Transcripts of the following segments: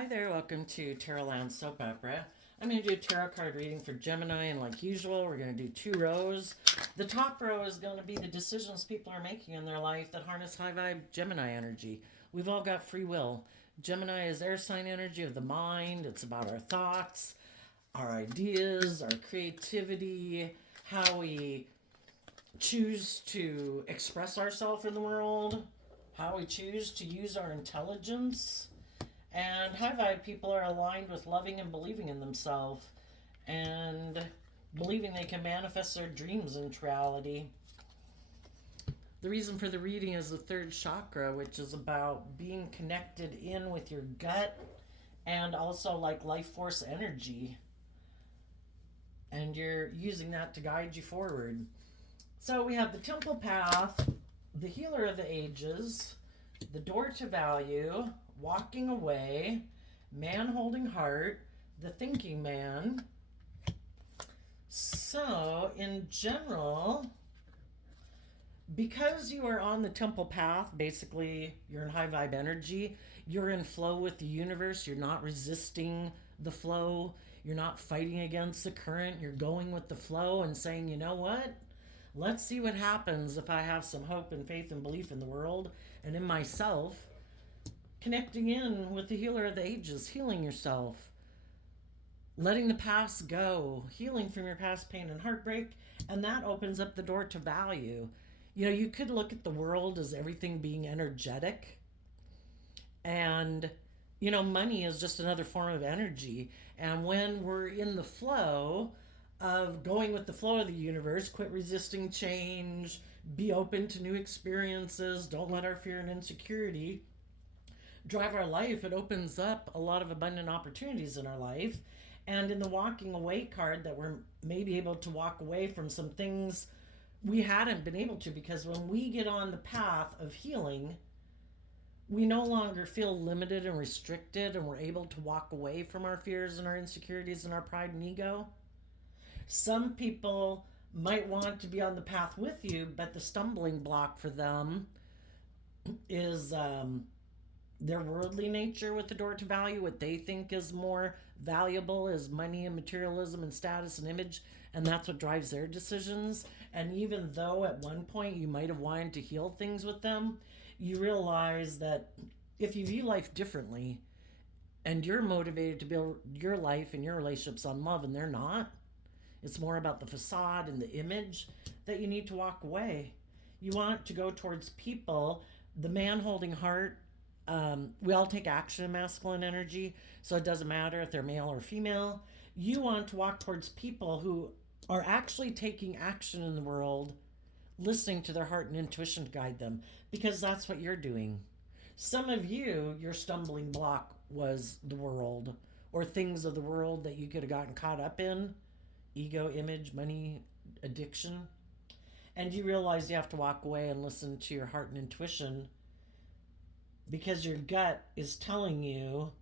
Hi there, welcome to Tarot Land Soap Opera. I'm going to do a tarot card reading for Gemini, and like usual, we're going to do two rows. The top row is going to be the decisions people are making in their life that harness high vibe Gemini energy. We've all got free will. Gemini is air sign energy of the mind. It's about our thoughts, our ideas, our creativity, how we choose to express ourselves in the world, how we choose to use our intelligence. And high vibe people are aligned with loving and believing in themselves and believing they can manifest their dreams into reality. The reason for the reading is the third chakra, which is about being connected in with your gut and also like life force energy. And you're using that to guide you forward. So we have the temple path, the healer of the ages, the door to value, walking away, man holding heart, the thinking man. So, in general, because you are on the temple path, basically you're in high vibe energy, you're in flow with the universe, you're not resisting the flow, you're not fighting against the current, you're going with the flow and saying, you know what? Let's see what happens if I have some hope and faith and belief in the world and in myself. Connecting in with the healer of the ages, healing yourself, letting the past go, healing from your past pain and heartbreak, and that opens up the door to value. You know, you could look at the world as everything being energetic, and, you know, money is just another form of energy. And when we're in the flow of going with the flow of the universe, quit resisting change, be open to new experiences, don't let our fear and insecurity drive our life. It opens up a lot of abundant opportunities in our life. And in the walking away card, that we're maybe able to walk away from some things we hadn't been able to, because when we get on the path of healing, we no longer feel limited and restricted, and we're able to walk away from our fears and our insecurities and our pride and ego. Some people might want to be on the path with you, but the stumbling block for them is their worldly nature with the door to value. What they think is more valuable is money and materialism and status and image, and that's what drives their decisions. And even though at one point you might have wanted to heal things with them, you realize that if you view life differently and you're motivated to build your life and your relationships on love and they're not, it's more about the facade and the image, that you need to walk away. You want to go towards people, the man holding heart. We all take action in masculine energy, so it doesn't matter if they're male or female. You want to walk towards people who are actually taking action in the world, listening to their heart and intuition to guide them, because that's what you're doing. Some of you, your stumbling block was the world or things of the world that you could have gotten caught up in, ego, image, money, addiction. And you realize you have to walk away and listen to your heart and intuition, because your gut is telling you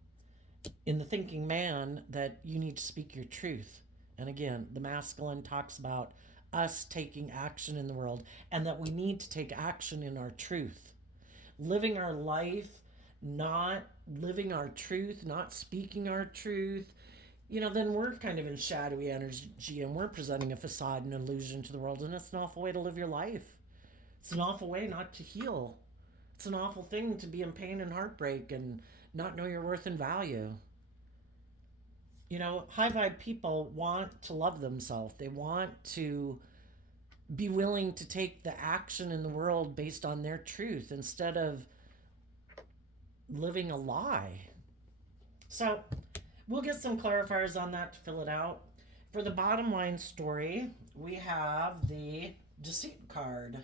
in the thinking man that you need to speak your truth. And again, the masculine talks about us taking action in the world, and that we need to take action in our truth. Living our life, not living our truth, not speaking our truth, you know, then we're kind of in shadowy energy and we're presenting a facade and illusion to the world, and it's an awful way to live your life. It's an awful way not to heal. It's an awful thing to be in pain and heartbreak and not know your worth and value. You know, high vibe people want to love themselves. They want to be willing to take the action in the world based on their truth instead of living a lie. So we'll get some clarifiers on that to fill it out. For the bottom line story, we have the deceit card.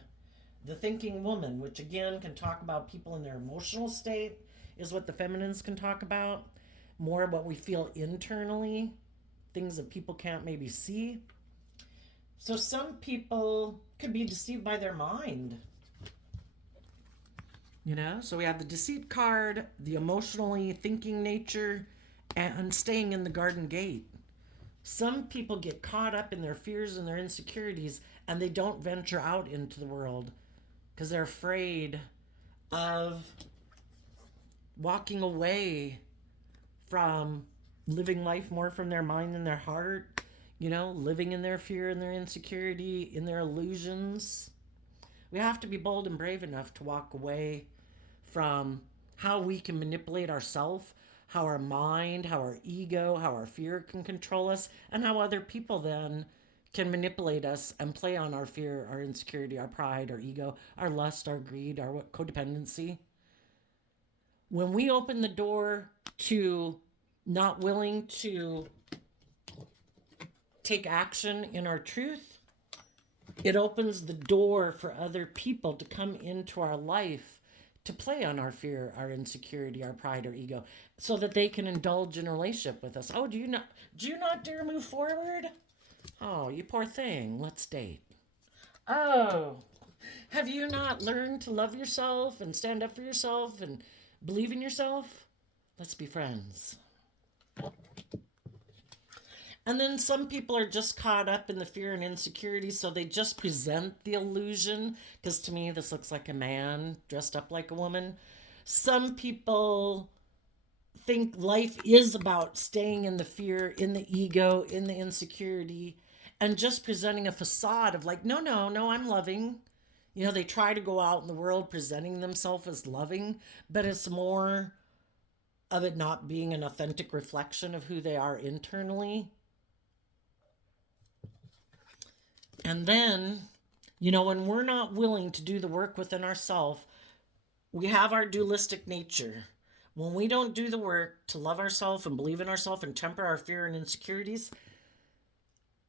The thinking woman, which again can talk about people in their emotional state, is what the feminines can talk about. More what we feel internally, things that people can't maybe see. So some people could be deceived by their mind. You know, so we have the deceit card, the emotionally thinking nature, and staying in the garden gate. Some people get caught up in their fears and their insecurities, and they don't venture out into the world because they're afraid of walking away from living life more from their mind than their heart, living in their fear and their insecurity, in their illusions. We have to be bold and brave enough to walk away from how we can manipulate ourselves, how our mind, how our ego, how our fear can control us, and how other people then can manipulate us and play on our fear, our insecurity, our pride, our ego, our lust, our greed, our codependency. When we open the door to not willing to take action in our truth, it opens the door for other people to come into our life to play on our fear, our insecurity, our pride, our ego, so that they can indulge in a relationship with us. Oh, do you not dare move forward? Oh, you poor thing. Let's date. Oh, have you not learned to love yourself and stand up for yourself and believe in yourself? Let's be friends. And then some people are just caught up in the fear and insecurity, so they just present the illusion. Because to me, this looks like a man dressed up like a woman. Some people think life is about staying in the fear, in the ego, in the insecurity, and just presenting a facade of like, no, no, no, I'm loving. They try to go out in the world presenting themselves as loving, but it's more of it not being an authentic reflection of who they are internally. And then, when we're not willing to do the work within ourselves, we have our dualistic nature. When we don't do the work to love ourselves and believe in ourselves and temper our fear and insecurities,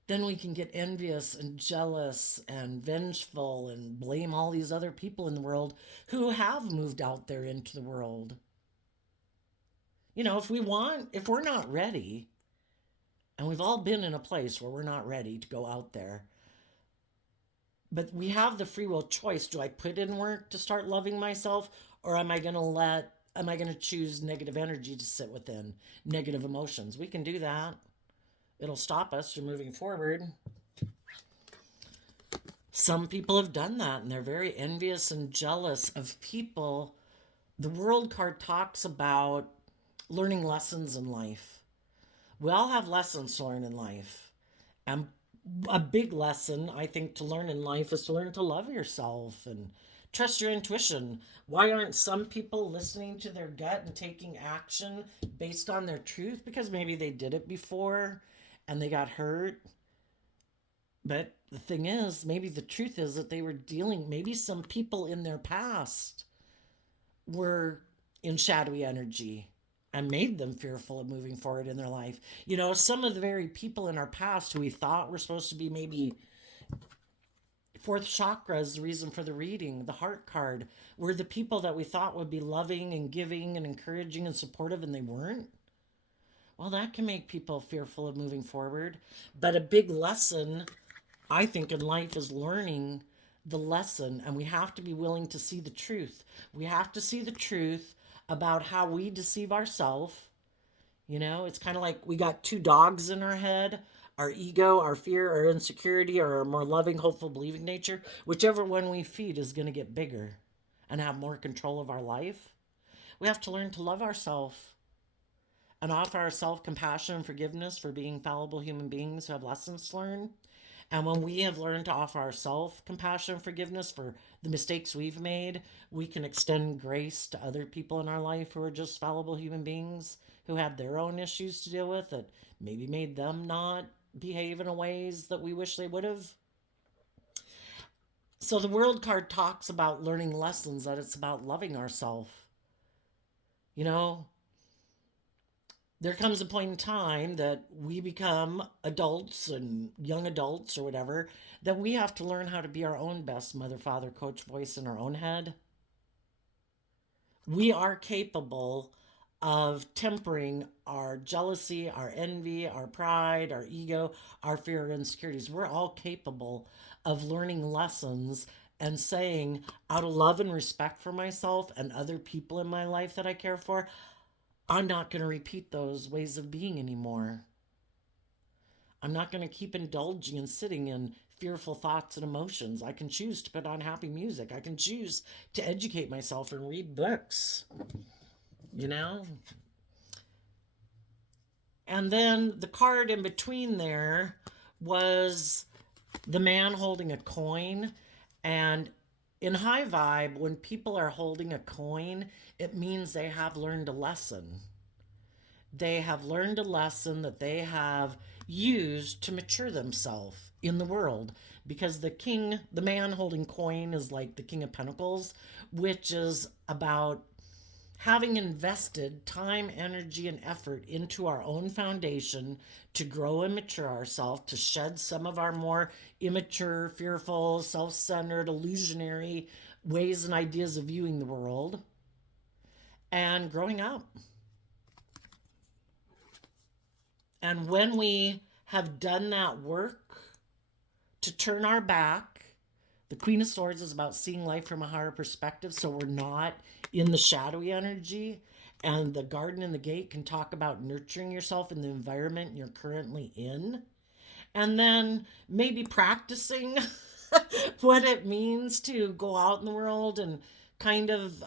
then we can get envious and jealous and vengeful and blame all these other people in the world who have moved out there into the world. If we're not ready, and we've all been in a place where we're not ready to go out there, but we have the free will choice. Do I put in work to start loving myself, or am I going to choose negative energy to sit within, negative emotions? We can do that. It'll stop us from moving forward. Some people have done that, and they're very envious and jealous of people. The World card talks about learning lessons in life. We all have lessons to learn in life. And a big lesson, I think, to learn in life is to learn to love yourself and trust your intuition. Why aren't some people listening to their gut and taking action based on their truth? Because maybe they did it before and they got hurt. But the thing is, maybe the truth is that maybe some people in their past were in shadowy energy and made them fearful of moving forward in their life. Some of the very people in our past who we thought were supposed to be maybe fourth chakra is the reason for the reading, the heart card, were the people that we thought would be loving and giving and encouraging and supportive, and they weren't. Well, that can make people fearful of moving forward. But a big lesson, I think, in life is learning the lesson, and we have to be willing to see the truth. We have to see the truth about how we deceive ourselves. It's kind of like we got two dogs in our head, our ego, our fear, our insecurity, or our more loving, hopeful, believing nature. Whichever one we feed is going to get bigger and have more control of our life. We have to learn to love ourselves and offer ourselves compassion and forgiveness for being fallible human beings who have lessons to learn. And when we have learned to offer ourselves compassion and forgiveness for the mistakes we've made, we can extend grace to other people in our life who are just fallible human beings who had their own issues to deal with that maybe made them not behave in ways that we wish they would have. So the World card talks about learning lessons, that it's about loving ourselves. There comes a point in time that we become adults and young adults or whatever, that we have to learn how to be our own best mother, father, coach, voice in our own head. We are capable of tempering our jealousy, our envy, our pride, our ego, our fear, and insecurities. We're all capable of learning lessons and saying, out of love and respect for myself and other people in my life that I care for, I'm not going to repeat those ways of being anymore. I'm not going to keep indulging and sitting in fearful thoughts and emotions. I can choose to put on happy music. I can choose to educate myself and read books. And then the card in between there was the man holding a coin. And in high vibe, when people are holding a coin, it means they have learned a lesson. They have learned a lesson that they have used to mature themselves in the world. Because the king, the man holding coin, is like the King of Pentacles, which is about having invested time, energy, and effort into our own foundation to grow and mature ourselves, to shed some of our more immature, fearful, self centered, illusionary ways and ideas of viewing the world, and growing up. And when we have done that work to turn our back, the Queen of Swords is about seeing life from a higher perspective, so we're not in the shadowy energy. And the Garden and the Gate can talk about nurturing yourself in the environment you're currently in. And then maybe practicing what it means to go out in the world and kind of,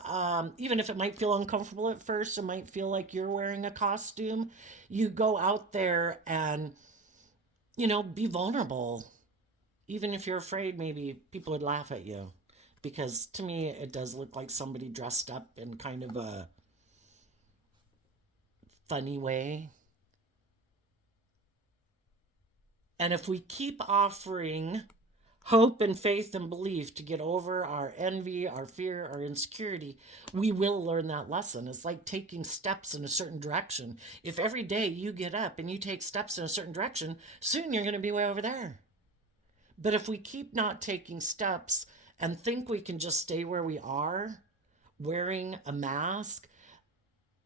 even if it might feel uncomfortable at first, it might feel like you're wearing a costume, you go out there and, be vulnerable. Even if you're afraid, maybe people would laugh at you. Because to me, it does look like somebody dressed up in kind of a funny way. And if we keep offering hope and faith and belief to get over our envy, our fear, our insecurity, we will learn that lesson. It's like taking steps in a certain direction. If every day you get up and you take steps in a certain direction, soon you're going to be way over there. But if we keep not taking steps and think we can just stay where we are, wearing a mask,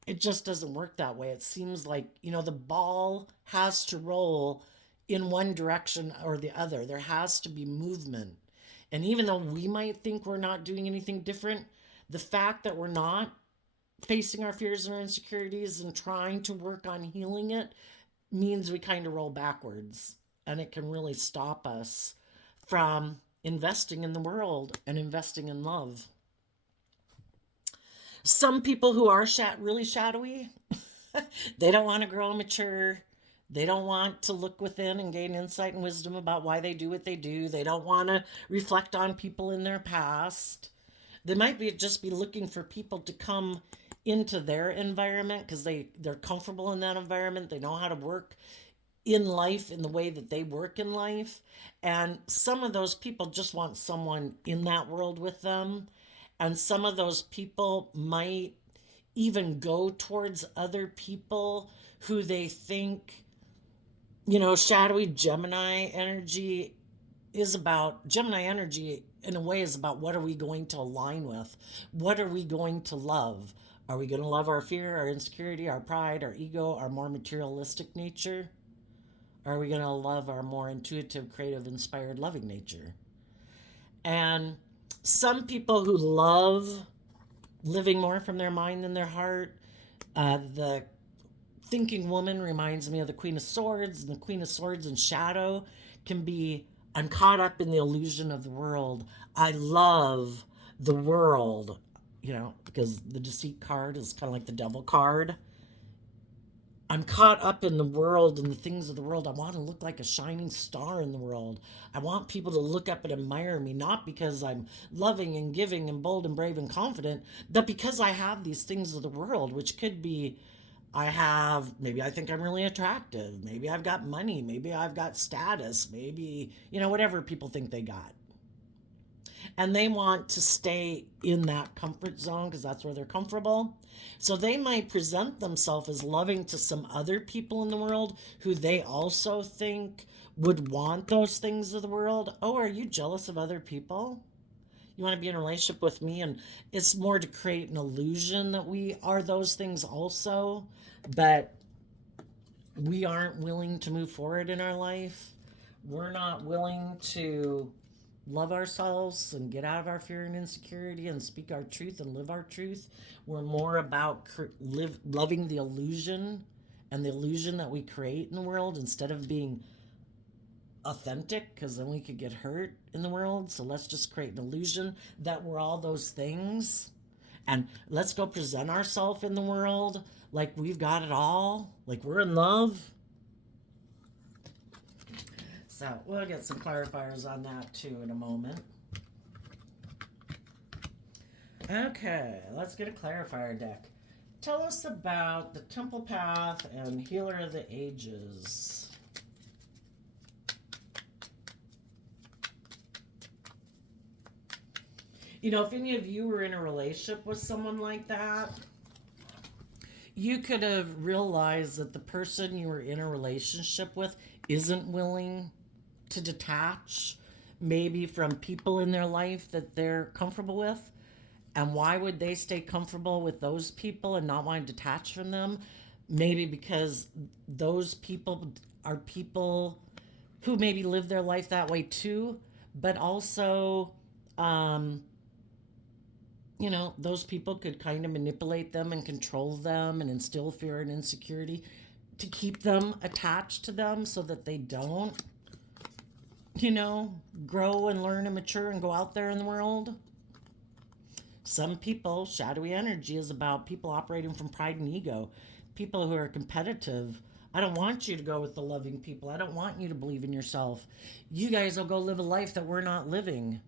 it just doesn't work that way. It seems like, the ball has to roll in one direction or the other. There has to be movement. And even though we might think we're not doing anything different, the fact that we're not facing our fears and our insecurities and trying to work on healing it means we kind of roll backwards. And it can really stop us from investing in the world and investing in love. Some people who are really shadowy, they don't want to grow and mature. They don't want to look within and gain insight and wisdom about why they do what they do. They don't want to reflect on people in their past. They might just be looking for people to come into their environment because they're comfortable in that environment. They know how to work in life in the way that they work in life. And some of those people just want someone in that world with them. And some of those people might even go towards other people who they think, shadowy Gemini energy Gemini energy in a way is about what are we going to align with? What are we going to love? Are we going to love our fear, our insecurity, our pride, our ego, our more materialistic nature? Are we going to love our more intuitive, creative, inspired, loving nature? And some people who love living more from their mind than their heart, the thinking woman reminds me of the Queen of Swords, and the Queen of Swords in shadow can be, I'm caught up in the illusion of the world. I love the world, because the deceit card is kind of like the devil card. I'm caught up in the world and the things of the world. I want to look like a shining star in the world. I want people to look up and admire me, not because I'm loving and giving and bold and brave and confident, but because I have these things of the world, which could be maybe I think I'm really attractive. Maybe I've got money. Maybe I've got status. Maybe, whatever people think they got. And they want to stay in that comfort zone because that's where they're comfortable. So they might present themselves as loving to some other people in the world who they also think would want those things of the world. Oh, are you jealous of other people? You want to be in a relationship with me? And it's more to create an illusion that we are those things also, but we aren't willing to move forward in our life. We're not willing to love ourselves and get out of our fear and insecurity and speak our truth and live our truth. We're more about loving the illusion and the illusion that we create in the world instead of being authentic, because then we could get hurt in the world. So let's just create an illusion that we're all those things and let's go present ourselves in the world like we've got it all, like we're in love. So we'll get some clarifiers on that too in a moment. Okay, let's get a clarifier deck. Tell us about the Temple Path and Healer of the Ages. You know, if any of you were in a relationship with someone like that, you could have realized that the person you were in a relationship with isn't willing to detach, maybe from people in their life that they're comfortable with. And why would they stay comfortable with those people and not want to detach from them? Maybe because those people are people who maybe live their life that way too, but also, you know, those people could kind of manipulate them and control them and instill fear and insecurity to keep them attached to them so that they don't, you know, grow and learn and mature and go out there in the world. Some people, shadowy energy is about people operating from pride and ego, people who are competitive. I don't want you to go with the loving people. I don't want you to believe in yourself. You guys will go live a life that we're not living.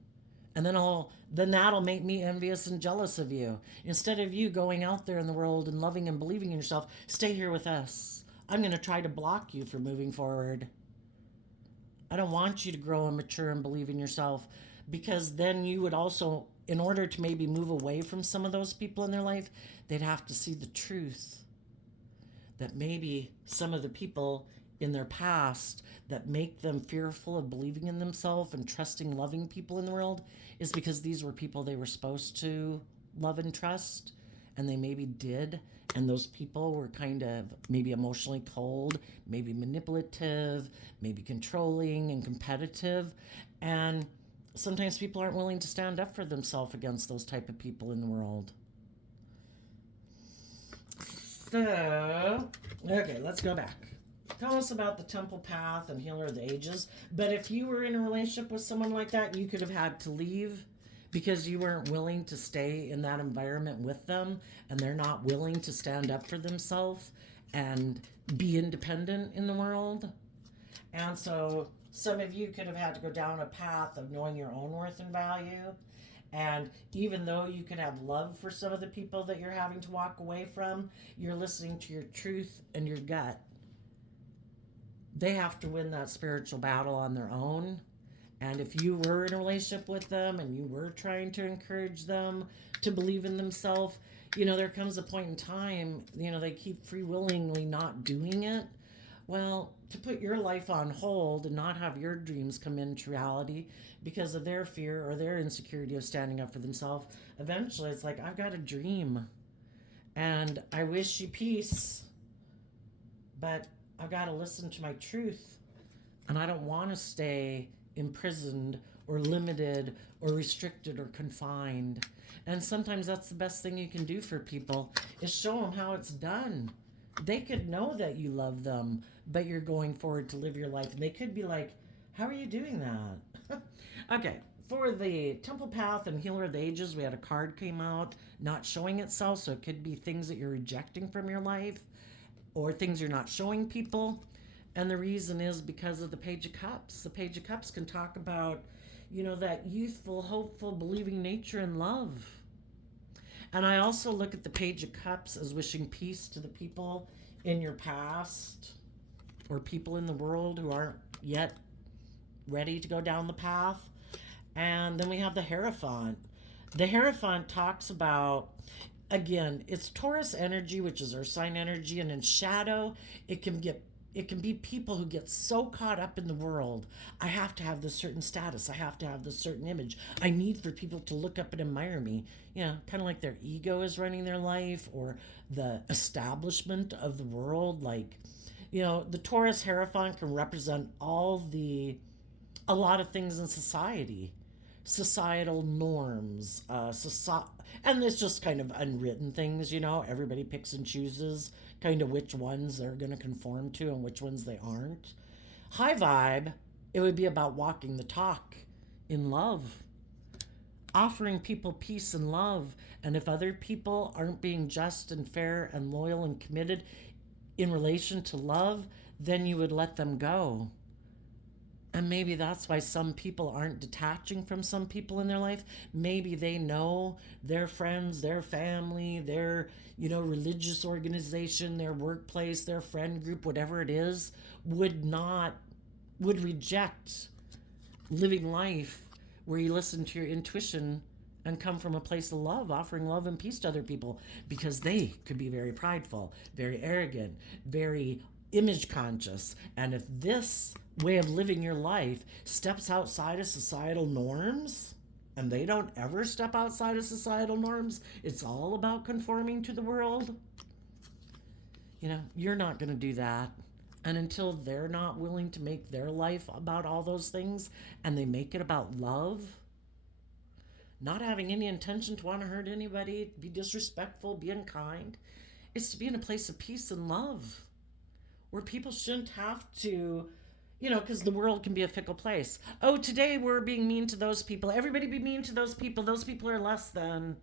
And then that'll make me envious and jealous of you. Instead of you going out there in the world and loving and believing in yourself, stay here with us. I'm going to try to block you from moving forward. I don't want you to grow and mature and believe in yourself, because then you would also, in order to maybe move away from some of those people in their life, they'd have to see the truth that maybe some of the people in their past that make them fearful of believing in themselves and trusting loving people in the world is because these were people they were supposed to love and trust, and they maybe did, and those people were kind of maybe emotionally cold, maybe manipulative, maybe controlling and competitive. And sometimes people aren't willing to stand up for themselves against those type of people in the world. So, okay, let's go back. Tell us about the Temple Path and Healer of the Ages. But if you were in a relationship with someone like that, you could have had to leave because you weren't willing to stay in that environment with them, and they're not willing to stand up for themselves and be independent in the world. And so some of you could have had to go down a path of knowing your own worth and value. And even though you could have love for some of the people that you're having to walk away from, you're listening to your truth and your gut. They have to win that spiritual battle on their own. And if you were in a relationship with them and you were trying to encourage them to believe in themselves, you know, there comes a point in time, you know, they keep free willingly not doing it. Well, to put your life on hold and not have your dreams come into reality because of their fear or their insecurity of standing up for themselves, eventually it's like, I've got a dream and I wish you peace, but I've got to listen to my truth, and I don't want to stay imprisoned or limited or restricted or confined. And sometimes that's the best thing you can do for people is show them how it's done. They could know that you love them, but you're going forward to live your life. And they could be like, how are you doing that? Okay, for the Temple Path and Healer of the Ages, we had a card came out not showing itself. So it could be things that you're rejecting from your life or things you're not showing people. And the reason is because of the Page of Cups. The Page of Cups can talk about, you know, that youthful, hopeful, believing nature and love. And I also look at the Page of Cups as wishing peace to the people in your past or people in the world who aren't yet ready to go down the path. And then we have the Hierophant. The Hierophant talks about, again, it's Taurus energy, which is earth sign energy, and in shadow, it can be people who get so caught up in the world. I have to have this certain status. I have to have this certain image. I need for people to look up and admire me. You know, kind of like their ego is running their life, or the establishment of the world. Like, you know, the Taurus Hierophant can represent a lot of things in society, societal norms, and it's just kind of unwritten things, you know. Everybody picks and chooses kind of which ones they're going to conform to and which ones they aren't. High vibe, it would be about walking the talk in love. offering people peace and love. And if other people aren't being just and fair and loyal and committed in relation to love, then you would let them go. And maybe that's why some people aren't detaching from some people in their life. Maybe they know their friends, their family, their, religious organization, their workplace, their friend group, whatever it is, would reject living life where you listen to your intuition and come from a place of love, offering love and peace to other people, because they could be very prideful, very arrogant, very image conscious. And if this way of living your life steps outside of societal norms, and they don't ever step outside of societal norms, it's all about conforming to the world, you're not going to do that. And until they're not willing to make their life about all those things, and they make it about love, not having any intention to want to hurt anybody, be disrespectful, be unkind, it's to be in a place of peace and love where people shouldn't have to, because the world can be a fickle place. Oh, today we're being mean to those people. Everybody be mean to those people. Those people are less than.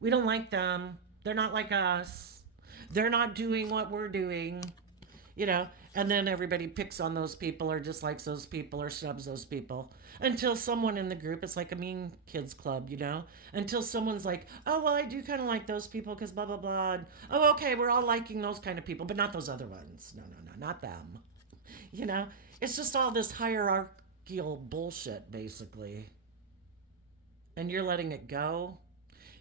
We don't like them. They're not like us. They're not doing what we're doing. And then everybody picks on those people or dislikes those people or snubs those people until someone in the group, it's like a mean kids club, until someone's like, oh, well, I do kind of like those people because blah, blah, blah. And, oh, okay, we're all liking those kind of people, but not those other ones. No, not them. It's just all this hierarchical bullshit, basically. And you're letting it go.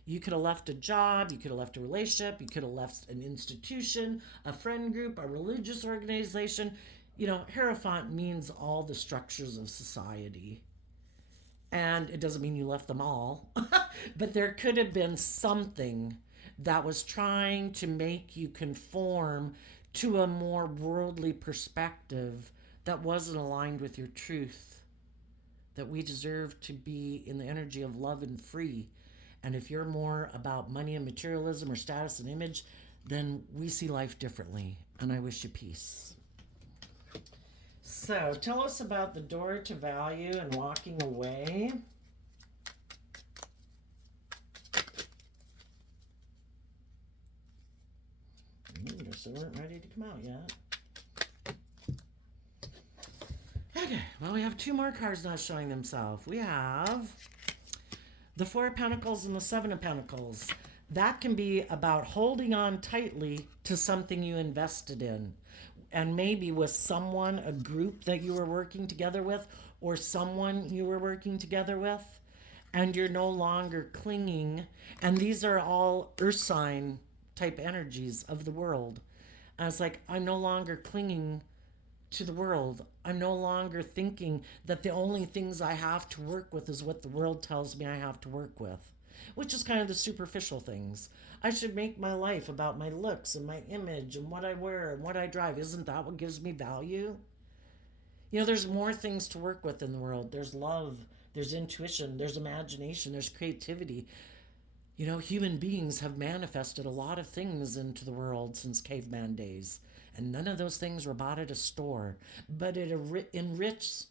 You could have left a job, you could have left a relationship, you could have left an institution, a friend group, a religious organization. Hierophant means all the structures of society. And it doesn't mean you left them all, but there could have been something that was trying to make you conform to a more worldly perspective that wasn't aligned with your truth, that we deserve to be in the energy of love and free. And if you're more about money and materialism or status and image, then we see life differently. And I wish you peace. So tell us about the door to value and walking away. Guess they weren't ready to come out yet. Okay, well, we have two more cards not showing themselves. We have the Four of Pentacles and the Seven of Pentacles. That can be about holding on tightly to something you invested in. And maybe with someone, a group that you were working together with, or someone you were working together with, and you're no longer clinging. And these are all earth sign type energies of the world. And it's like, I'm no longer clinging to the world. I'm no longer thinking that the only things I have to work with is what the world tells me I have to work with, which is kind of the superficial things. I should make my life about my looks and my image and what I wear and what I drive. Isn't that what gives me value? There's more things to work with in the world. There's love, there's intuition, there's imagination, there's creativity. Human beings have manifested a lot of things into the world since caveman days. And none of those things were bought at a store. But it enriched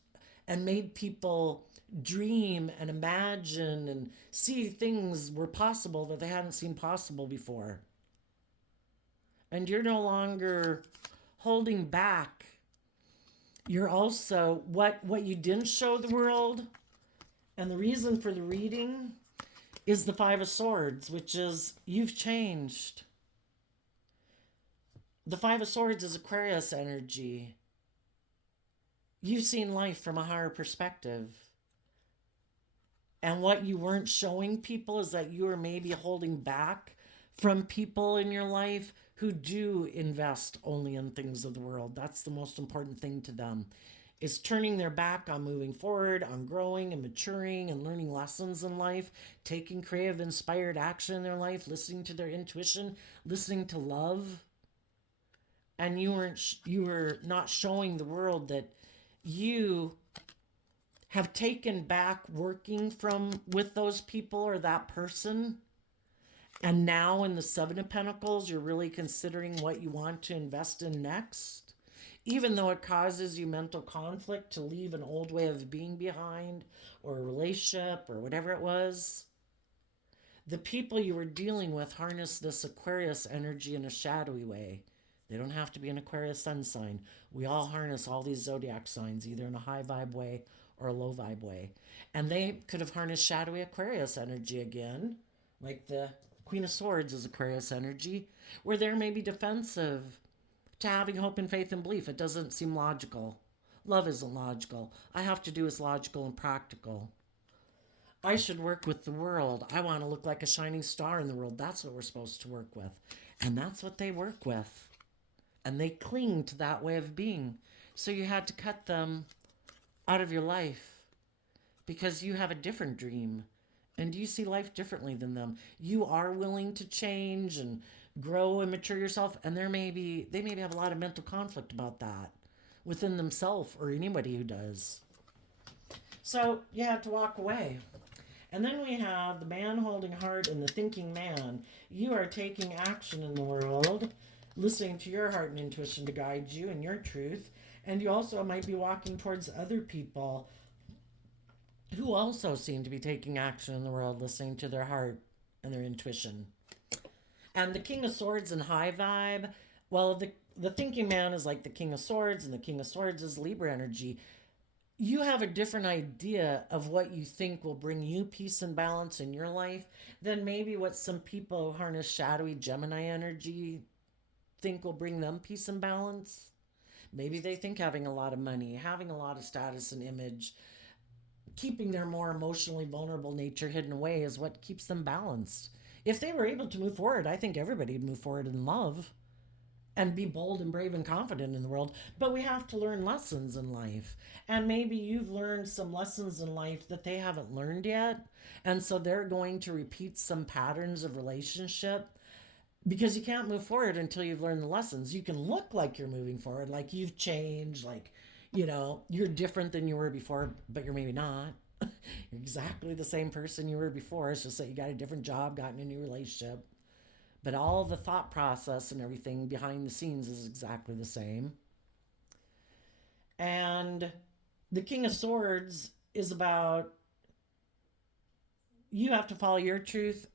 and made people dream and imagine and see things were possible that they hadn't seen possible before. And you're no longer holding back. You're also, what you didn't show the world, and the reason for the reading is the Five of Swords, which is you've changed. The Five of Swords is Aquarius energy. You've seen life from a higher perspective. And what you weren't showing people is that you are maybe holding back from people in your life who do invest only in things of the world. That's the most important thing to them. Is turning their back on moving forward, on growing and maturing and learning lessons in life, taking creative, inspired action in their life, listening to their intuition, listening to love. And you were not showing the world that you have taken back working with those people or that person. And now in the Seven of Pentacles, you're really considering what you want to invest in next. even though it causes you mental conflict to leave an old way of being behind, or a relationship, or whatever it was. The people you were dealing with harness this Aquarius energy in a shadowy way. They don't have to be an Aquarius sun sign. We all harness all these zodiac signs, either in a high vibe way or a low vibe way. And they could have harnessed shadowy Aquarius energy again, like the Queen of Swords is Aquarius energy, where they're maybe defensive to having hope and faith and belief. It doesn't seem logical. Love isn't logical. I have to do is logical and practical. I should work with the world. I want to look like a shining star in the world. That's what we're supposed to work with. And that's what they work with. And they cling to that way of being. So you had to cut them out of your life because you have a different dream and you see life differently than them. You are willing to change and grow and mature yourself, and they maybe have a lot of mental conflict about that within themselves, or anybody who does. So you have to walk away. And then we have the man holding heart and the thinking man. You are taking action in the world, listening to your heart and intuition to guide you and your truth. And you also might be walking towards other people who also seem to be taking action in the world, listening to their heart and their intuition. And the King of Swords and high vibe, well, the thinking man is like the King of Swords, and the King of Swords is Libra energy. You have a different idea of what you think will bring you peace and balance in your life than maybe what some people who harness shadowy Gemini energy think will bring them peace and balance. Maybe they think having a lot of money, having a lot of status and image, keeping their more emotionally vulnerable nature hidden away is what keeps them balanced. If they were able to move forward, I think everybody would move forward in love and be bold and brave and confident in the world. But we have to learn lessons in life. And maybe you've learned some lessons in life that they haven't learned yet. And so they're going to repeat some patterns of relationship, because you can't move forward until you've learned the lessons. You can look like you're moving forward, like you've changed, like, you're different than you were before, but you're maybe not. You're exactly the same person you were before. It's just that you got a different job, got in a new relationship. But all the thought process and everything behind the scenes is exactly the same. And the King of Swords is about you have to follow your truth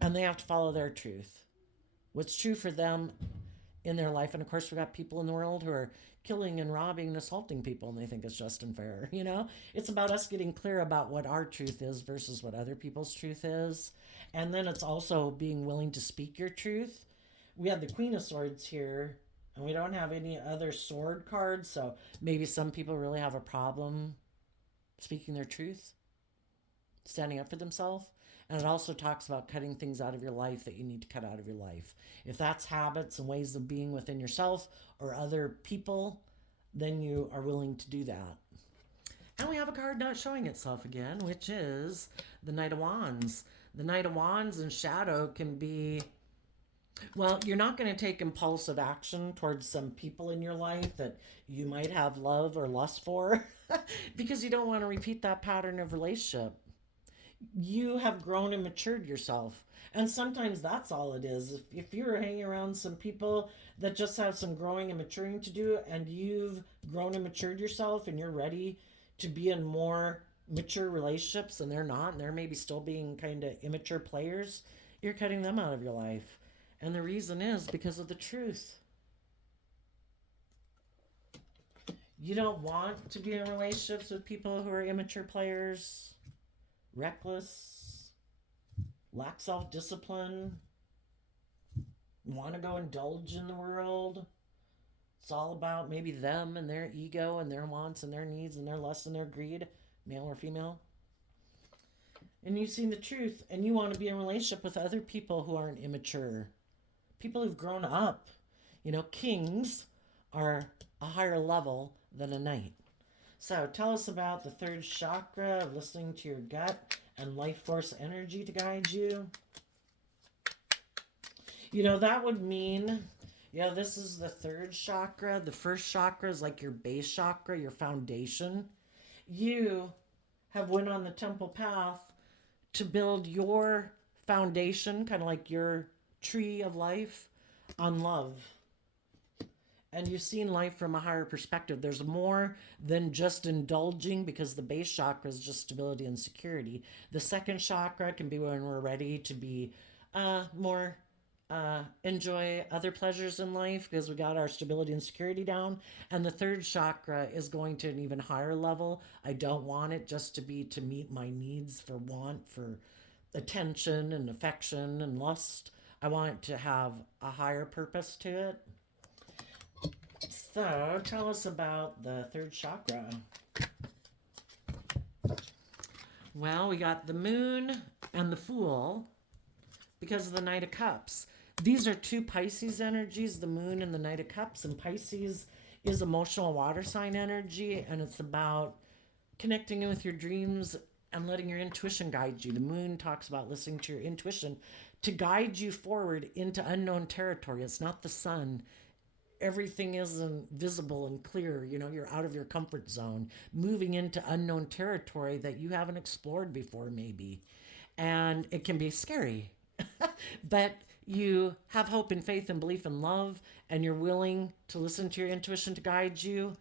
and they have to follow their truth. What's true for them in their life. And of course, we got people in the world who are killing and robbing and assaulting people, and they think it's just and fair. It's about us getting clear about what our truth is versus what other people's truth is. And then it's also being willing to speak your truth. We have the Queen of Swords here, and we don't have any other sword cards, so maybe some people really have a problem speaking their truth, standing up for themselves. And it also talks about cutting things out of your life that you need to cut out of your life. If that's habits and ways of being within yourself or other people, then you are willing to do that. And we have a card not showing itself again, which is the Knight of Wands. The Knight of Wands in shadow can be, well, you're not going to take impulsive action towards some people in your life that you might have love or lust for because you don't want to repeat that pattern of relationship. You have grown and matured yourself. And sometimes that's all it is. If you're hanging around some people that just have some growing and maturing to do, and you've grown and matured yourself and you're ready to be in more mature relationships and they're not, and they're maybe still being kind of immature players, you're cutting them out of your life. And the reason is because of the truth. You don't want to be in relationships with people who are immature players, reckless, lack self-discipline, want to go indulge in the world. It's all about maybe them and their ego and their wants and their needs and their lust and their greed, male or female. And you've seen the truth, and you want to be in a relationship with other people who aren't immature, people who've grown up. Kings are a higher level than a knight. So tell us about the third chakra of listening to your gut and life force energy to guide you. That would mean, this is the third chakra. The first chakra is like your base chakra, your foundation. You have went on the temple path to build your foundation, kind of like your tree of life, on love. and you've seen life from a higher perspective. There's more than just indulging, because the base chakra is just stability and security. The second chakra can be when we're ready to be more enjoy other pleasures in life, because we got our stability and security down. And the third chakra is going to an even higher level. I don't want it just to be to meet my needs for want, for attention and affection and lust. I want it to have a higher purpose to it. So tell us about the third chakra. Well, we got the moon and the fool because of the Knight of Cups. These are two Pisces energies, the moon and the Knight of Cups. And Pisces is emotional water sign energy, and it's about connecting with your dreams and letting your intuition guide you. The moon talks about listening to your intuition to guide you forward into unknown territory. It's not the sun. Everything isn't visible and clear. You know, you're out of your comfort zone, moving into unknown territory that you haven't explored before, maybe. And it can be scary. But you have hope and faith and belief and love, and you're willing to listen to your intuition to guide you,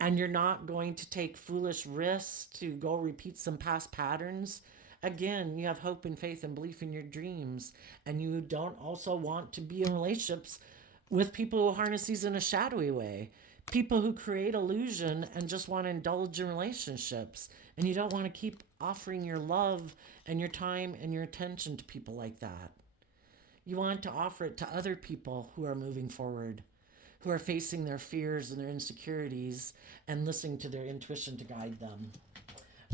and you're not going to take foolish risks to go repeat some past patterns. Again, you have hope and faith and belief in your dreams, and you don't also want to be in relationships with people who harness these in a shadowy way, people who create illusion and just want to indulge in relationships. And you don't want to keep offering your love and your time and your attention to people like that. You want to offer it to other people who are moving forward, who are facing their fears and their insecurities and listening to their intuition to guide them.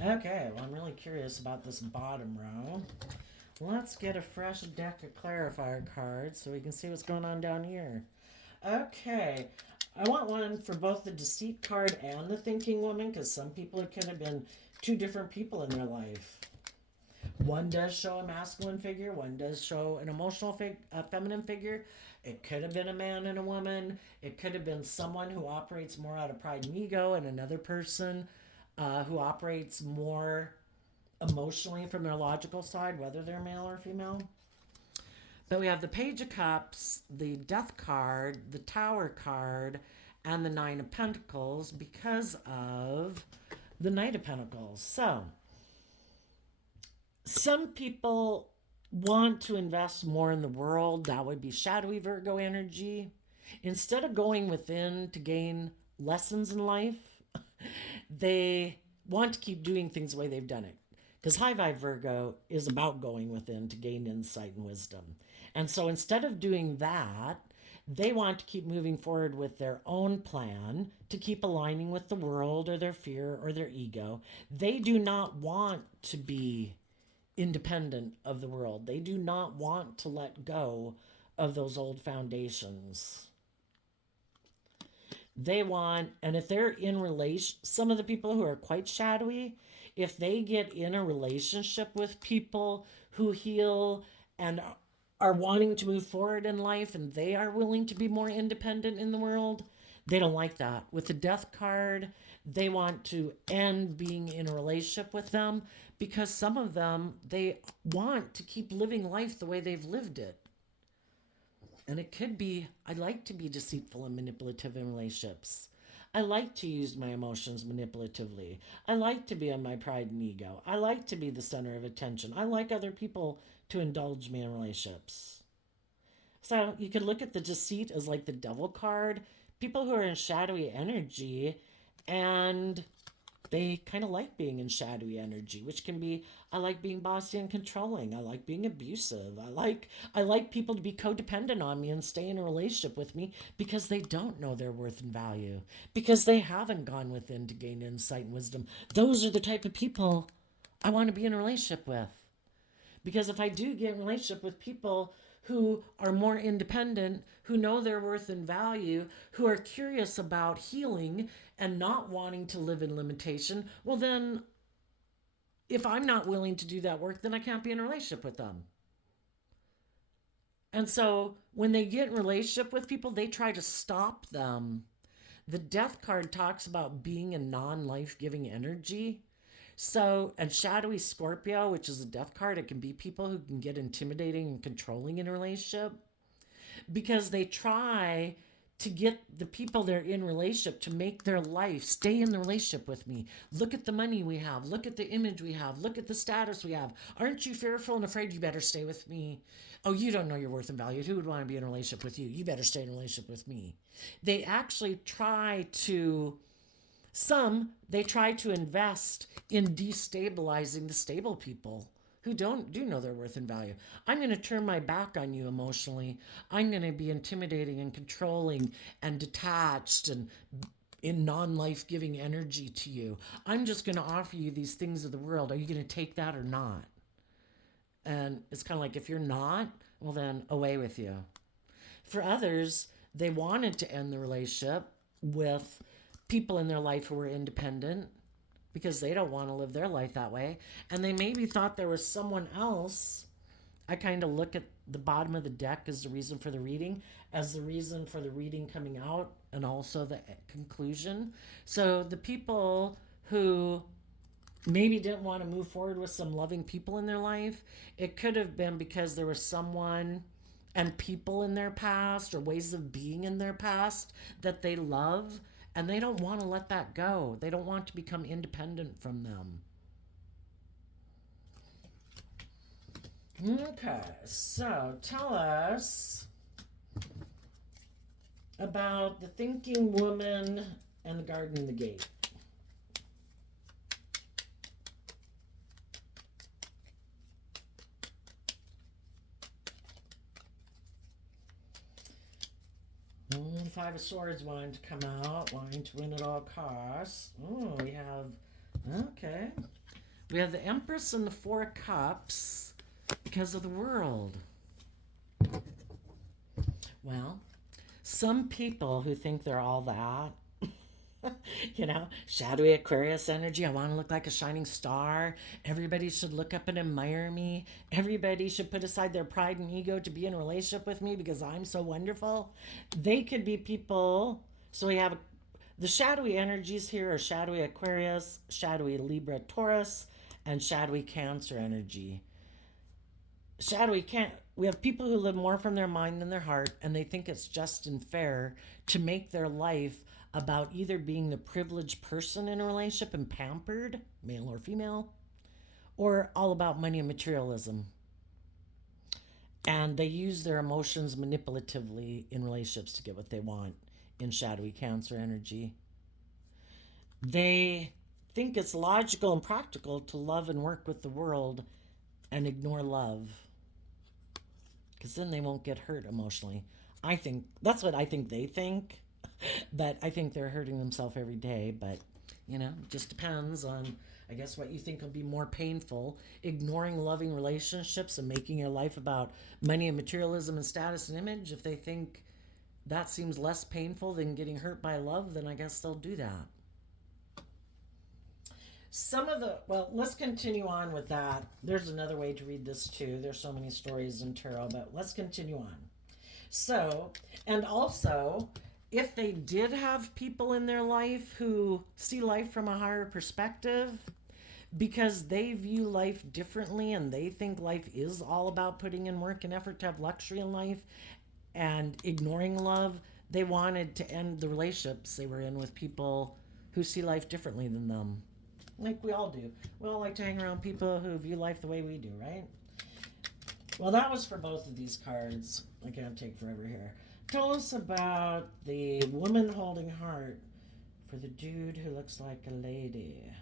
Okay, well, I'm really curious about this bottom row. Let's get a fresh deck of clarifier cards so we can see what's going on down here. Okay, I want one for both the deceit card and the thinking woman, because some people, it could have been two different people in their life. One does show a masculine figure, one does show an emotional feminine figure. It could have been a man and a woman. It could have been someone who operates more out of pride and ego, and another person who operates more emotionally from their logical side, whether they're male or female. But we have the Page of Cups, the Death card, the Tower card, and the Nine of Pentacles because of the Knight of Pentacles. So some people want to invest more in the world. That would be shadowy Virgo energy. Instead of going within to gain lessons in life, they want to keep doing things the way they've done it. Because high vibe Virgo is about going within to gain insight and wisdom. And so instead of doing that, they want to keep moving forward with their own plan to keep aligning with the world or their fear or their ego. They do not want to be independent of the world. They do not want to let go of those old foundations. They want, and if they're in relation, some of the people who are quite shadowy, if they get in a relationship with people who heal and are wanting to move forward in life and they are willing to be more independent in the world, they don't like that. With the Death card, they want to end being in a relationship with them because some of them, they want to keep living life the way they've lived it. And it could be, I like to be deceitful and manipulative in relationships. I like to use my emotions manipulatively. I like to be on my pride and ego. I like to be the center of attention. I like other people to indulge me in relationships. So you could look at the deceit as like the Devil card. People who are in shadowy energy and they kind of like being in shadowy energy, which can be, I like being bossy and controlling. I like being abusive. I like people to be codependent on me and stay in a relationship with me because they don't know their worth and value, because they haven't gone within to gain insight and wisdom. Those are the type of people I want to be in a relationship with. Because if I do get in a relationship with people who are more independent, who know their worth and value, who are curious about healing and not wanting to live in limitation, well then, if I'm not willing to do that work, then I can't be in a relationship with them. And so when they get in a relationship with people, they try to stop them. The Death card talks about being a non-life-giving energy. So, and shadowy Scorpio, which is a Death card, it can be people who can get intimidating and controlling in a relationship because they try to get the people they're in relationship to make their life stay in the relationship with me. Look at the money we have. Look at the image we have. Look at the status we have. Aren't you fearful and afraid? You better stay with me. Oh, you don't know your worth and value. Who would want to be in a relationship with you? You better stay in a relationship with me. They actually try to, they try to invest in destabilizing the stable people who do know their worth and value. I'm going to turn my back on you emotionally. I'm going to be intimidating and controlling and detached and in non-life giving energy to you. I'm just going to offer you these things of the world. Are you going to take that or not? And it's kind of like, if you're not, well, then away with you. For others, they wanted to end the relationship with people in their life who were independent because they don't want to live their life that way. And they maybe thought there was someone else. I kind of look at the bottom of the deck as the reason for the reading, as the reason for the reading coming out, and also the conclusion. So the people who maybe didn't want to move forward with some loving people in their life, it could have been because there was someone and people in their past or ways of being in their past that they love, and they don't want to let that go. They don't want to become independent from them. Okay, so tell us about the thinking woman and the garden and the gate. Five of Swords wanting to come out, wanting to win at all costs. Oh, we have, okay. We have the Empress and the Four of Cups because of the world. Well, some people who think they're all that, shadowy Aquarius energy. I want to look like a shining star. Everybody should look up and admire me. Everybody should put aside their pride and ego to be in a relationship with me because I'm so wonderful. They could be people. So we have the shadowy energies here are shadowy Aquarius, shadowy Libra Taurus, and shadowy Cancer energy. We have people who live more from their mind than their heart, and they think it's just and fair to make their life about either being the privileged person in a relationship and pampered, male or female, or all about money and materialism. And they use their emotions manipulatively in relationships to get what they want in shadowy Cancer energy. They think it's logical and practical to love and work with the world and ignore love, because then they won't get hurt emotionally. I think that's what I think they think. But I think they're hurting themselves every day. But, it just depends on, I guess, what you think will be more painful. Ignoring loving relationships and making your life about money and materialism and status and image. If they think that seems less painful than getting hurt by love, then I guess they'll do that. Let's continue on with that. There's another way to read this too. There's so many stories in tarot, but let's continue on. So, and also, if they did have people in their life who see life from a higher perspective because they view life differently and they think life is all about putting in work and effort to have luxury in life and ignoring love, they wanted to end the relationships they were in with people who see life differently than them. Like we all do. We all like to hang around people who view life the way we do, right? Well, that was for both of these cards. I can't take forever here. Tell us about the woman holding heart for the dude who looks like a lady.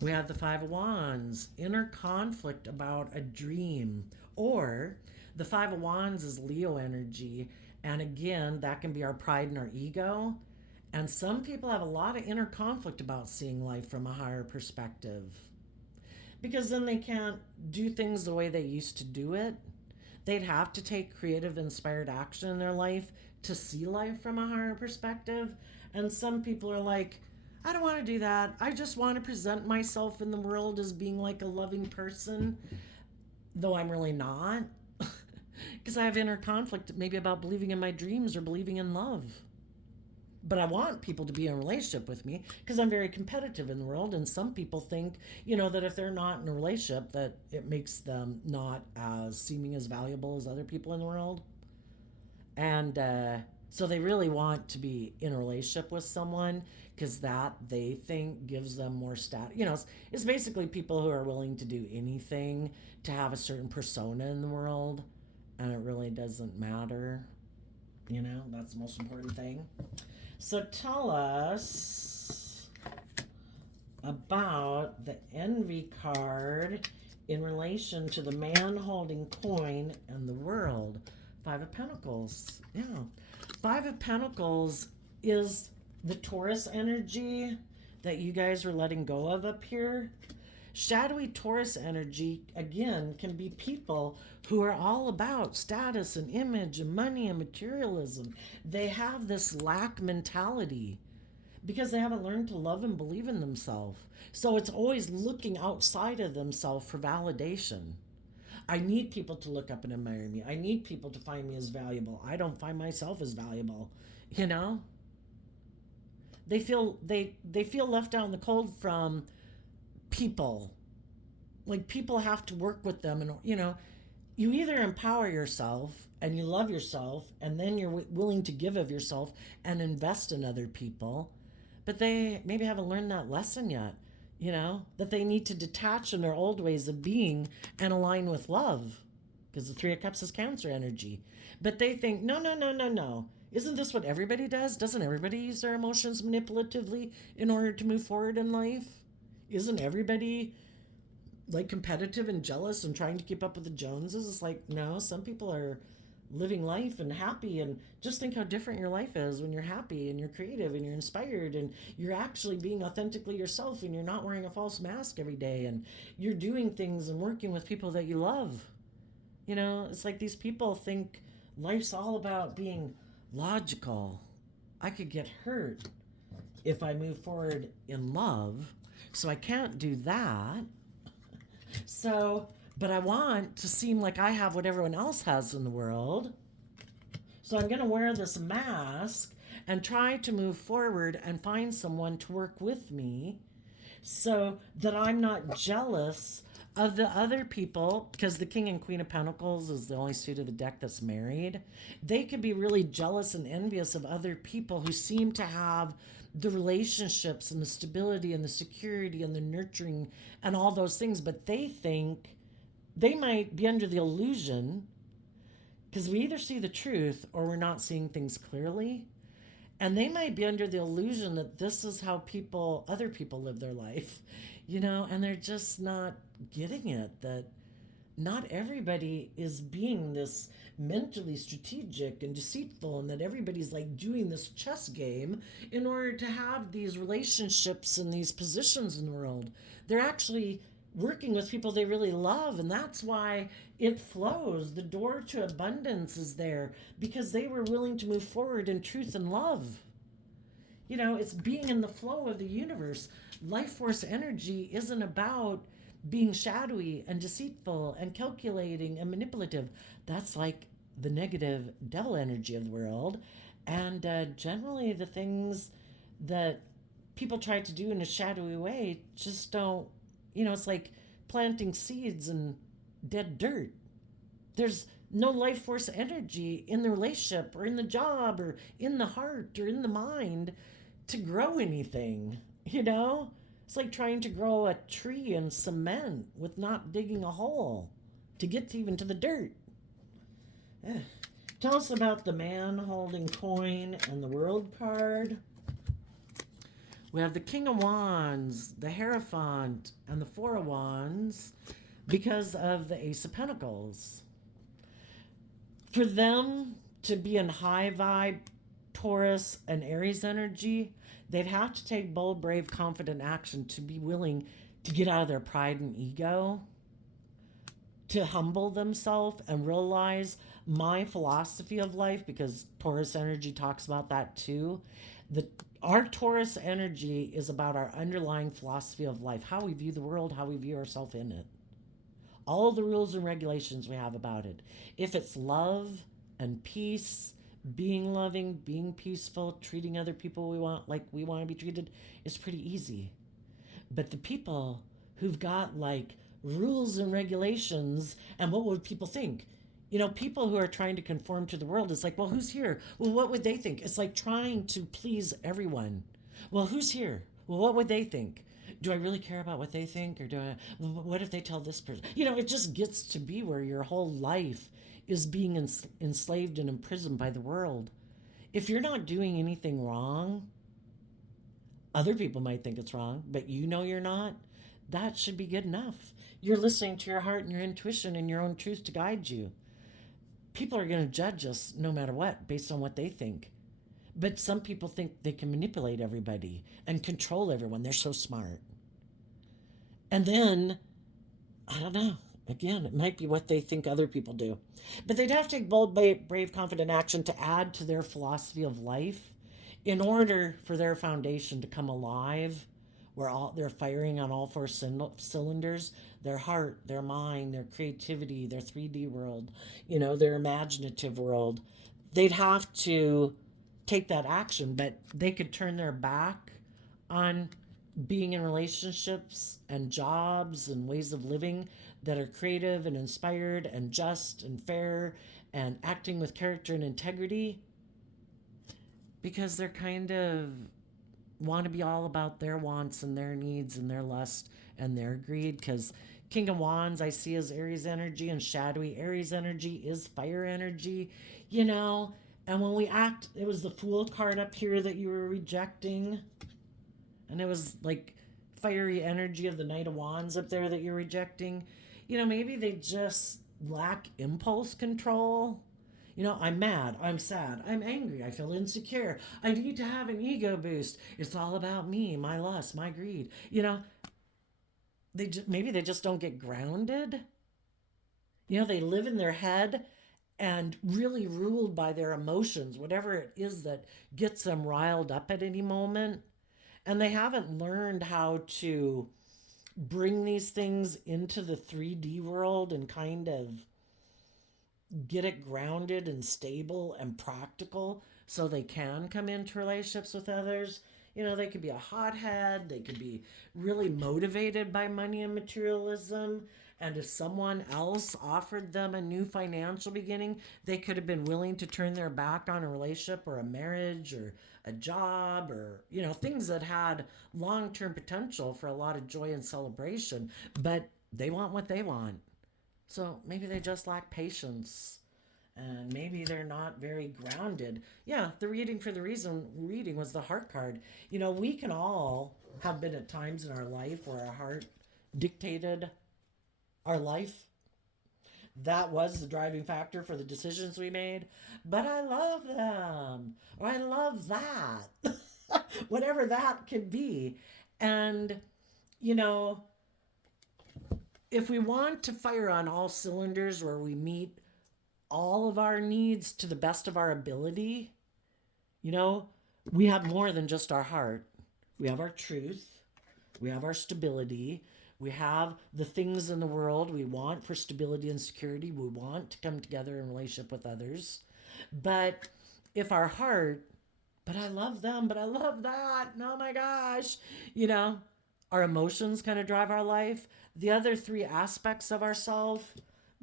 We have the Five of Wands, inner conflict about a dream. Or the Five of Wands is Leo energy. And again, that can be our pride and our ego. And some people have a lot of inner conflict about seeing life from a higher perspective, because then they can't do things the way they used to do it. They'd have to take creative, inspired action in their life to see life from a higher perspective. And some people are like, I don't want to do that. I just want to present myself in the world as being like a loving person, though I'm really not. Because I have inner conflict maybe about believing in my dreams or believing in love. But I want people to be in a relationship with me because I'm very competitive in the world. And some people think, that if they're not in a relationship, that it makes them not as seeming as valuable as other people in the world. And so they really want to be in a relationship with someone because that they think gives them more status. It's basically people who are willing to do anything to have a certain persona in the world, and it really doesn't matter. That's the most important thing. So tell us about the envy card in relation to the man holding coin and the world. Five of Pentacles. Yeah. Five of Pentacles is the Taurus energy that you guys are letting go of up here. Shadowy Taurus energy, again, can be people who are all about status and image and money and materialism. They have this lack mentality because they haven't learned to love and believe in themselves. So it's always looking outside of themselves for validation. I need people to look up and admire me. I need people to find me as valuable. I don't find myself as valuable. They feel left out in the cold from people. Like people have to work with them, and you either empower yourself and you love yourself, and then you're willing to give of yourself and invest in other people. But they maybe haven't learned that lesson yet. That they need to detach from their old ways of being and align with love, because the Three of Cups is Cancer energy. But they think, no, no, no, no, no. Isn't this what everybody does? Doesn't everybody use their emotions manipulatively in order to move forward in life? Isn't everybody like competitive and jealous and trying to keep up with the Joneses? It's like, no, some people are living life and happy, and just think how different your life is when you're happy and you're creative and you're inspired and you're actually being authentically yourself and you're not wearing a false mask every day and you're doing things and working with people that you love. It's like these people think life's all about being logical. I could get hurt if I move forward in love, so I can't do that. But I want to seem like I have what everyone else has in the world. So I'm going to wear this mask and try to move forward and find someone to work with me so that I'm not jealous of the other people, because the King and Queen of Pentacles is the only suit of the deck that's married. They could be really jealous and envious of other people who seem to have the relationships and the stability and the security and the nurturing and all those things, but they think they might be under the illusion, because we either see the truth or we're not seeing things clearly, and they might be under the illusion that this is how other people live their life, and they're just not getting it, that not everybody is being this mentally strategic and deceitful, and that everybody's like doing this chess game in order to have these relationships and these positions in the world. They're actually working with people they really love, and that's why it flows. The door to abundance is there because they were willing to move forward in truth and love. It's being in the flow of the universe. Life force energy isn't about being shadowy and deceitful and calculating and manipulative. That's like the negative devil energy of the world. And generally the things that people try to do in a shadowy way just don't, it's like planting seeds in dead dirt. There's no life force energy in the relationship or in the job or in the heart or in the mind to grow anything, It's like trying to grow a tree in cement with not digging a hole to get even to the dirt. Tell us about the man holding coin and the world card. We have the King of Wands, the Hierophant, and the Four of Wands because of the Ace of Pentacles. For them to be in high vibe, Taurus and Aries energy, they'd have to take bold, brave, confident action to be willing to get out of their pride and ego, to humble themselves and realize my philosophy of life, because Taurus energy talks about that too. Our Taurus energy is about our underlying philosophy of life, how we view the world, how we view ourselves in it. All the rules and regulations we have about it. If it's love and peace, being loving, being peaceful, treating other people we want like we want to be treated, is pretty easy. But the people who've got like rules and regulations, and what would people think? People who are trying to conform to the world, it's like, well, who's here? Well, what would they think? It's like trying to please everyone. Well, who's here? Well, what would they think? Do I really care about what they think? Or what if they tell this person? It just gets to be where your whole life is being enslaved and imprisoned by the world. If you're not doing anything wrong, other people might think it's wrong, but you're not. That should be good enough. You're listening to your heart and your intuition and your own truth to guide you. People are going to judge us no matter what based on what they think. But some people think they can manipulate everybody and control everyone. They're so smart. And then, I don't know. Again, it might be what they think other people do. But they'd have to take bold, brave, confident action to add to their philosophy of life in order for their foundation to come alive, where they're firing on all four cylinders: their heart, their mind, their creativity, their 3D world, their imaginative world. They'd have to take that action, but they could turn their back on being in relationships and jobs and ways of living that are creative and inspired and just and fair and acting with character and integrity, because they're kind of want to be all about their wants and their needs and their lust and their greed. Because King of Wands I see as Aries energy, and shadowy Aries energy is fire energy, and when we act, it was the Fool card up here that you were rejecting, and it was like fiery energy of the Knight of Wands up there that you're rejecting. Maybe they just lack impulse control. I'm mad, I'm sad, I'm angry, I feel insecure, I need to have an ego boost. It's all about me, my lust, my greed. Maybe they just don't get grounded. They live in their head and really ruled by their emotions, whatever it is that gets them riled up at any moment. And they haven't learned how to bring these things into the 3D world and kind of get it grounded and stable and practical so they can come into relationships with others. They could be a hothead, they could be really motivated by money and materialism. And if someone else offered them a new financial beginning, they could have been willing to turn their back on a relationship or a marriage or a job, or, things that had long term potential for a lot of joy and celebration. But they want what they want. So maybe they just lack patience. And maybe they're not very grounded. Yeah, the reading for the reason reading was the heart card. We can all have been at times in our life where our heart dictated our life. That was the driving factor for the decisions we made. But I love them. Or I love that. Whatever that could be. And, if we want to fire on all cylinders where we meet all of our needs to the best of our ability, we have more than just our heart. We have our truth. We have our stability. We have the things in the world we want for stability and security. We want to come together in relationship with others. But if our heart, but I love them, but I love that, oh my gosh, our emotions kind of drive our life. The other three aspects of ourself,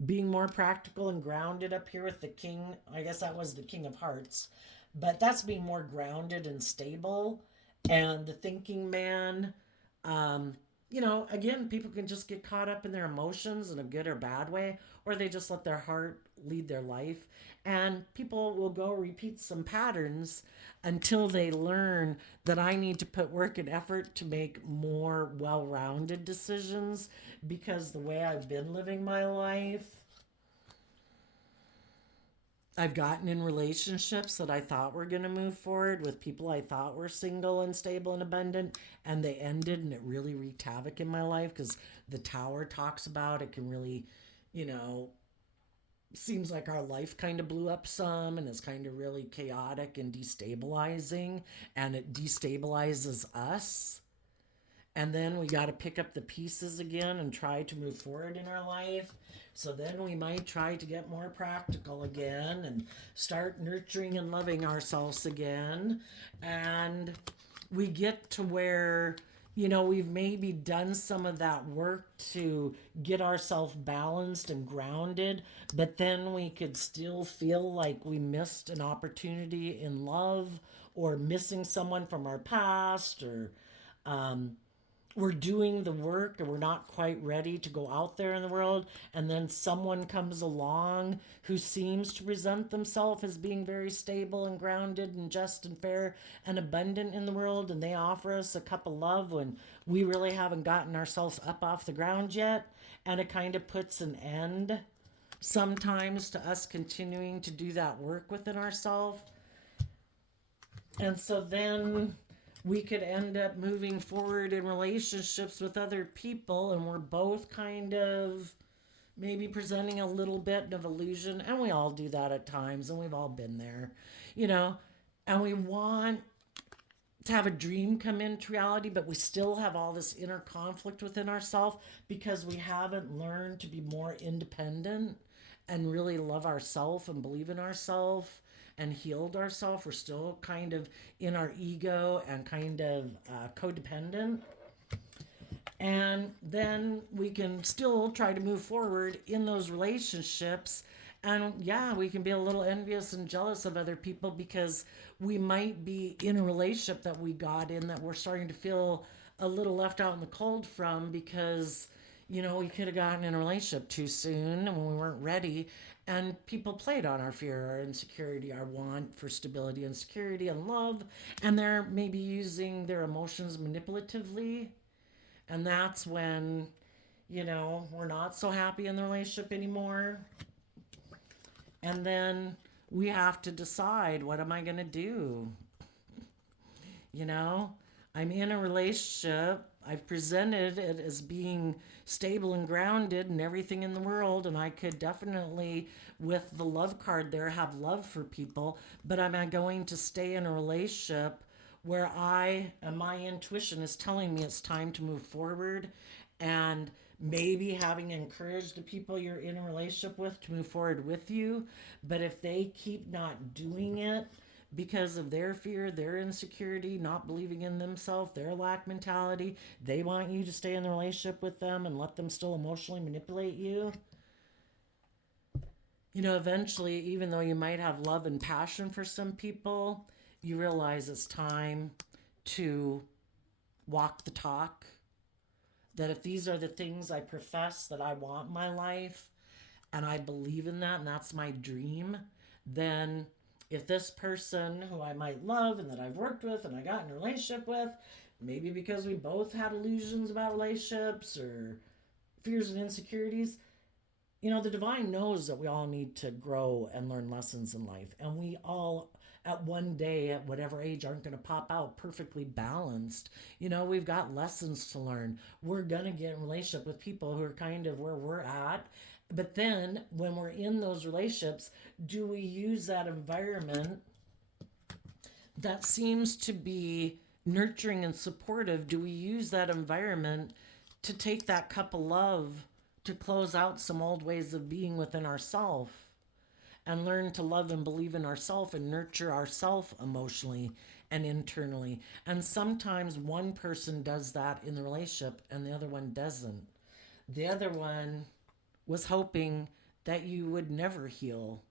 being more practical and grounded up here with the king, I guess that was the King of Hearts, but that's being more grounded and stable. And the thinking man, again, people can just get caught up in their emotions in a good or bad way, or they just let their heart lead their life. And people will go repeat some patterns until they learn that I need to put work and effort to make more well-rounded decisions, because the way I've been living my life, I've gotten in relationships that I thought were going to move forward with people I thought were single and stable and abundant, and they ended, and it really wreaked havoc in my life, because the Tower talks about it can really, seems like our life kind of blew up some and is kind of really chaotic and destabilizing, and it destabilizes us. And then we got to pick up the pieces again and try to move forward in our life. So then we might try to get more practical again and start nurturing and loving ourselves again. And we get to where, we've maybe done some of that work to get ourselves balanced and grounded, but then we could still feel like we missed an opportunity in love, or missing someone from our past, or um, we're doing the work and we're not quite ready to go out there in the world, and then someone comes along who seems to present themselves as being very stable and grounded and just and fair and abundant in the world, and they offer us a cup of love when we really haven't gotten ourselves up off the ground yet, and it kind of puts an end sometimes to us continuing to do that work within ourselves. And so then we could end up moving forward in relationships with other people, and we're both kind of maybe presenting a little bit of illusion, and we all do that at times, and we've all been there, you know and we want to have a dream come into reality, but we still have all this inner conflict within ourselves because we haven't learned to be more independent and really love ourselves and believe in ourselves and healed ourselves. We're still kind of in our ego and kind of codependent. And then we can still try to move forward in those relationships. And yeah, we can be a little envious and jealous of other people because we might be in a relationship that we got in that we're starting to feel a little left out in the cold from, because we could have gotten in a relationship too soon and when we weren't ready, and people played on our fear, our insecurity, our want for stability and security and love, and they're maybe using their emotions manipulatively, and that's when we're not so happy in the relationship anymore. And then we have to decide, what am I going to do? you know I'm in a relationship, I've presented it as being stable and grounded and everything in the world, and I could definitely, with the love card there, have love for people, but am I going to stay in a relationship where my intuition is telling me it's time to move forward, and maybe having encouraged the people you're in a relationship with to move forward with you, but if they keep not doing it because of their fear, their insecurity, not believing in themselves, their lack mentality, they want you to stay in the relationship with them and let them still emotionally manipulate you. Eventually, even though you might have love and passion for some people, you realize it's time to walk the talk. That if these are the things I profess that I want in my life, and I believe in that, and that's my dream, then if this person who I might love and that I've worked with and I got in a relationship with, maybe because we both had illusions about relationships or fears and insecurities, the divine knows that we all need to grow and learn lessons in life. And we all, at one day, at whatever age, aren't going to pop out perfectly balanced. We've got lessons to learn. We're going to get in relationship with people who are kind of where we're at. But then when we're in those relationships, do we use that environment that seems to be nurturing and supportive? Do we use that environment to take that cup of love to close out some old ways of being within ourselves and learn to love and believe in ourselves and nurture ourselves emotionally and internally? And sometimes one person does that in the relationship and the other one doesn't. The other one was hoping that you would never heal,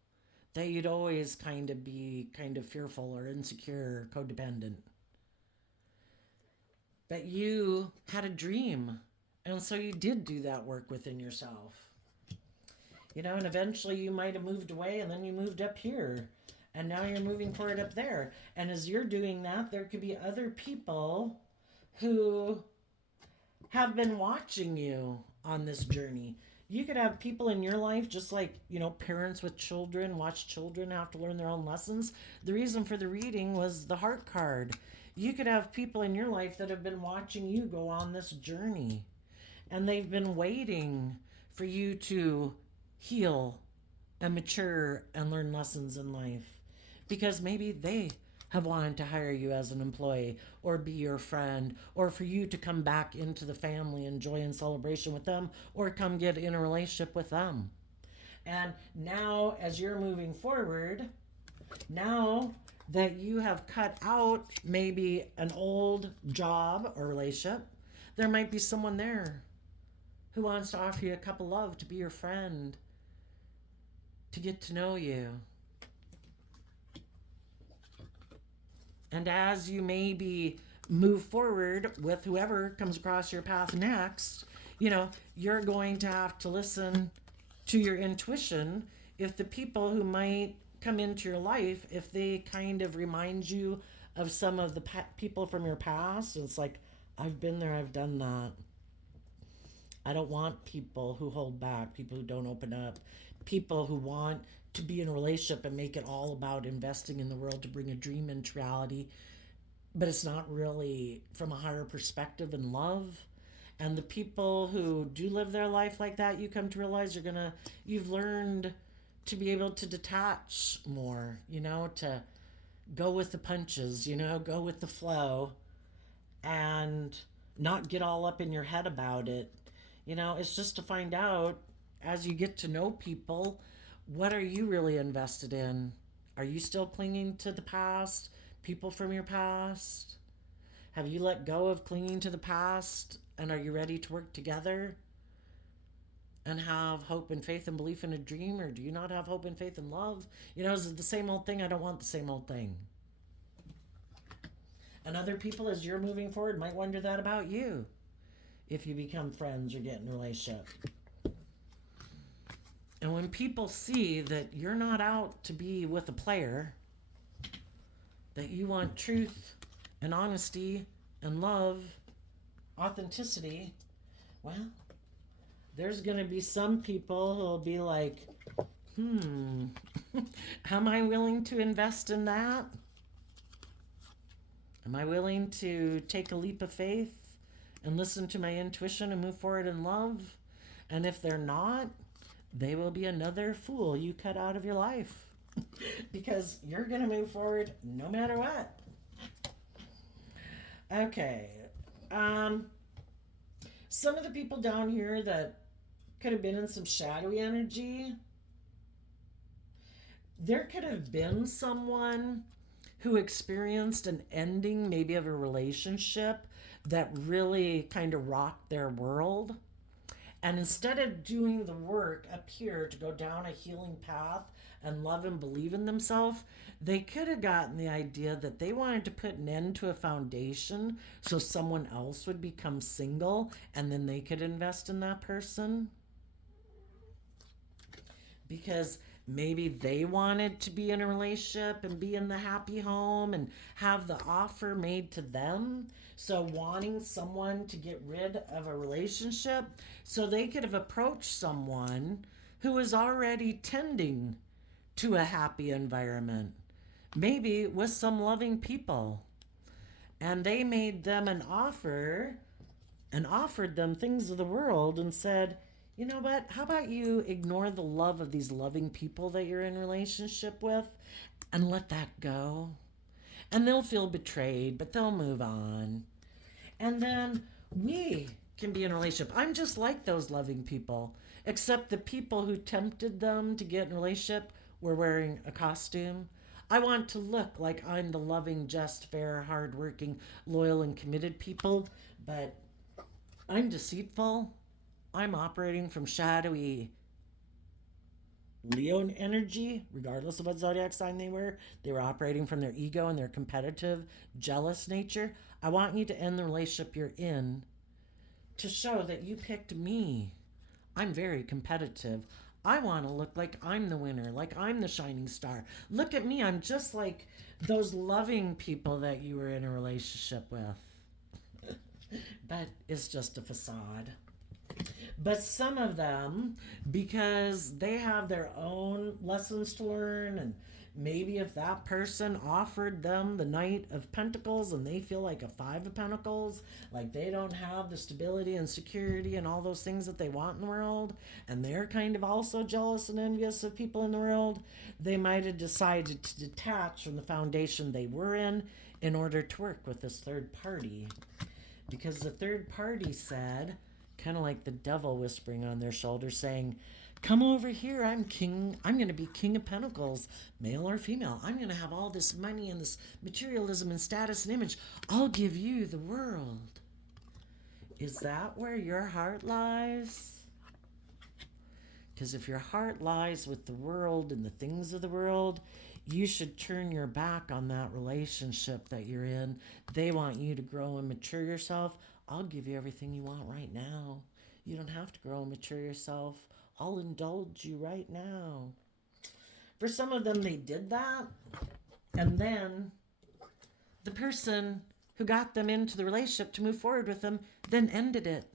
that you'd always kind of be kind of fearful or insecure or codependent. But you had a dream, and so you did do that work within yourself. And eventually you might have moved away, and then you moved up here, and now you're moving forward up there. And as you're doing that, there could be other people who have been watching you on this journey. You could have people in your life, just like, parents with children watch children have to learn their own lessons. The reason for the reading was the heart card. You could have people in your life that have been watching you go on this journey, and they've been waiting for you to heal and mature and learn lessons in life, because maybe they have wanted to hire you as an employee or be your friend, or for you to come back into the family and joy and celebration with them, or come get in a relationship with them. And now, as you're moving forward, now that you have cut out maybe an old job or relationship, There might be someone there who wants to offer you a cup of love, to be your friend, to get to know you. And as you maybe move forward with whoever comes across your path next, you're going to have to listen to your intuition. If the people who might come into your life, if they kind of remind you of some of the people from your past, it's like, I've been there, I've done that. I don't want people who hold back, people who don't open up, people who want to be in a relationship and make it all about investing in the world to bring a dream into reality, but it's not really from a higher perspective and love. And the people who do live their life like that, you come to realize you've learned to be able to detach more, to go with the punches, go with the flow and not get all up in your head about it. It's just to find out, as you get to know people, what are you really invested in? Are you still clinging to the past, people from your past? Have you let go of clinging to the past, and are you ready to work together and have hope and faith and belief in a dream? Or do you not have hope and faith and love? Is it the same old thing? I don't want the same old thing. And other people, as you're moving forward, might wonder that about you if you become friends or get in a relationship. And when people see that you're not out to be with a player, that you want truth and honesty and love, authenticity, well, there's going to be some people who'll be like, am I willing to invest in that? Am I willing to take a leap of faith and listen to my intuition and move forward in love? And if they're not, they will be another fool you cut out of your life because you're going to move forward no matter what. Okay. Some of the people down here that could have been in some shadowy energy, there could have been someone who experienced an ending, maybe of a relationship that really kind of rocked their world. And instead of doing the work up here to go down a healing path and love and believe in themselves, they could have gotten the idea that they wanted to put an end to a foundation so someone else would become single and then they could invest in that person. Because maybe they wanted to be in a relationship and be in the happy home and have the offer made to them. So wanting someone to get rid of a relationship so they could have approached someone who was already tending to a happy environment, maybe with some loving people. And they made them an offer and offered them things of the world and said, you know what, how about you ignore the love of these loving people that you're in a relationship with and let that go? And they'll feel betrayed, but they'll move on. And then we can be in a relationship. I'm just like those loving people, except the people who tempted them to get in a relationship were wearing a costume. I want to look like I'm the loving, just, fair, hardworking, loyal, and committed people, but I'm deceitful. I'm operating from shadowy Leo energy, regardless of what zodiac sign they were. They were operating from their ego and their competitive, jealous nature. I want you to end the relationship you're in to show that you picked me. I'm very competitive. I want to look like I'm the winner, like I'm the shining star. Look at me. I'm just like those loving people that you were in a relationship with. But it's just a facade. But some of them, because they have their own lessons to learn, and maybe if that person offered them the Knight of Pentacles and they feel like a Five of Pentacles, like they don't have the stability and security and all those things that they want in the world, and they're kind of also jealous and envious of people in the world, they might have decided to detach from the foundation they were in order to work with this third party. Because the third party said, kind of like the devil whispering on their shoulder saying, come over here, I'm king, I'm going to be king of pentacles, male or female. I'm going to have all this money and this materialism and status and image. I'll give you the world Is that where your heart lies? Because if your heart lies with the world and the things of the world, you should turn your back on that relationship that you're in. They want you to grow and mature yourself. I'll give you everything you want right now. You don't have to grow and mature yourself. I'll indulge you right now. For some of them, they did that. And then the person who got them into the relationship to move forward with them then ended it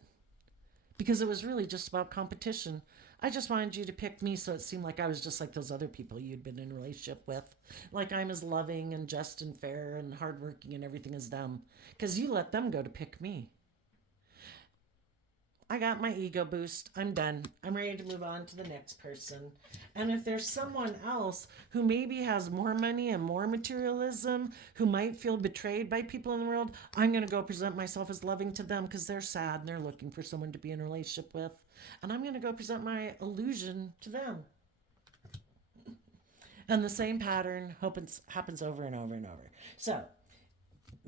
because it was really just about competition. I just wanted you to pick me so it seemed like I was just like those other people you'd been in a relationship with. Like I'm as loving and just and fair and hardworking and everything as them. Because you let them go to pick me. I got my ego boost. I'm done. I'm ready to move on to the next person. And if there's someone else who maybe has more money and more materialism, who might feel betrayed by people in the world, I'm going to go present myself as loving to them because they're sad and they're looking for someone to be in a relationship with. And I'm going to go present my illusion to them. And the same pattern happens over and over and over. So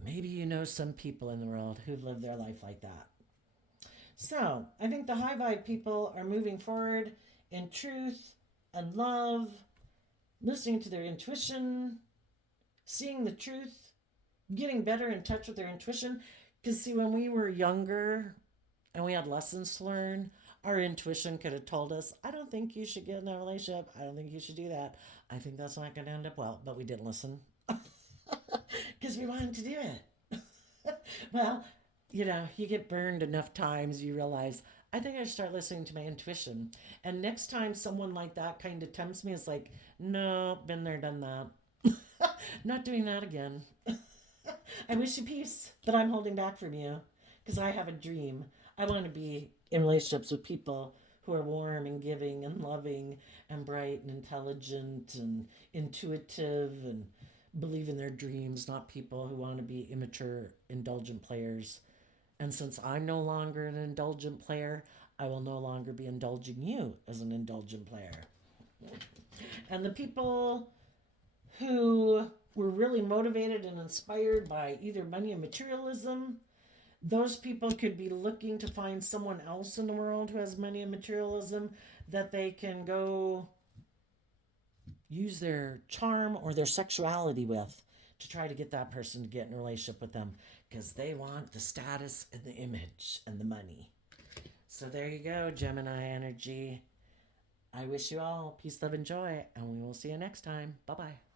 maybe you know some people in the world who've lived their life like that. So, I think the high vibe people are moving forward in truth and love, listening to their intuition, seeing the truth, getting better in touch with their intuition. Because, see, when we were younger and we had lessons to learn, our intuition could have told us, I don't think you should get in that relationship. I don't think you should do that. I think that's not going to end up well. But we didn't listen because we wanted to do it. Well, you know, you get burned enough times, you realize, I think I should start listening to my intuition. And next time someone like that kind of tempts me, it's like, no, been there, done that. Not doing that again. I wish you peace, but I'm holding back from you because I have a dream. I want to be in relationships with people who are warm and giving and loving and bright and intelligent and intuitive and believe in their dreams, not people who want to be immature, indulgent players. And since I'm no longer an indulgent player, I will no longer be indulging you as an indulgent player. And the people who were really motivated and inspired by either money and materialism, those people could be looking to find someone else in the world who has money and materialism that they can go use their charm or their sexuality with to try to get that person to get in a relationship with them because they want the status and the image and the money. So there you go, Gemini energy. I wish you all peace, love, and joy, and we will see you next time. Bye-bye.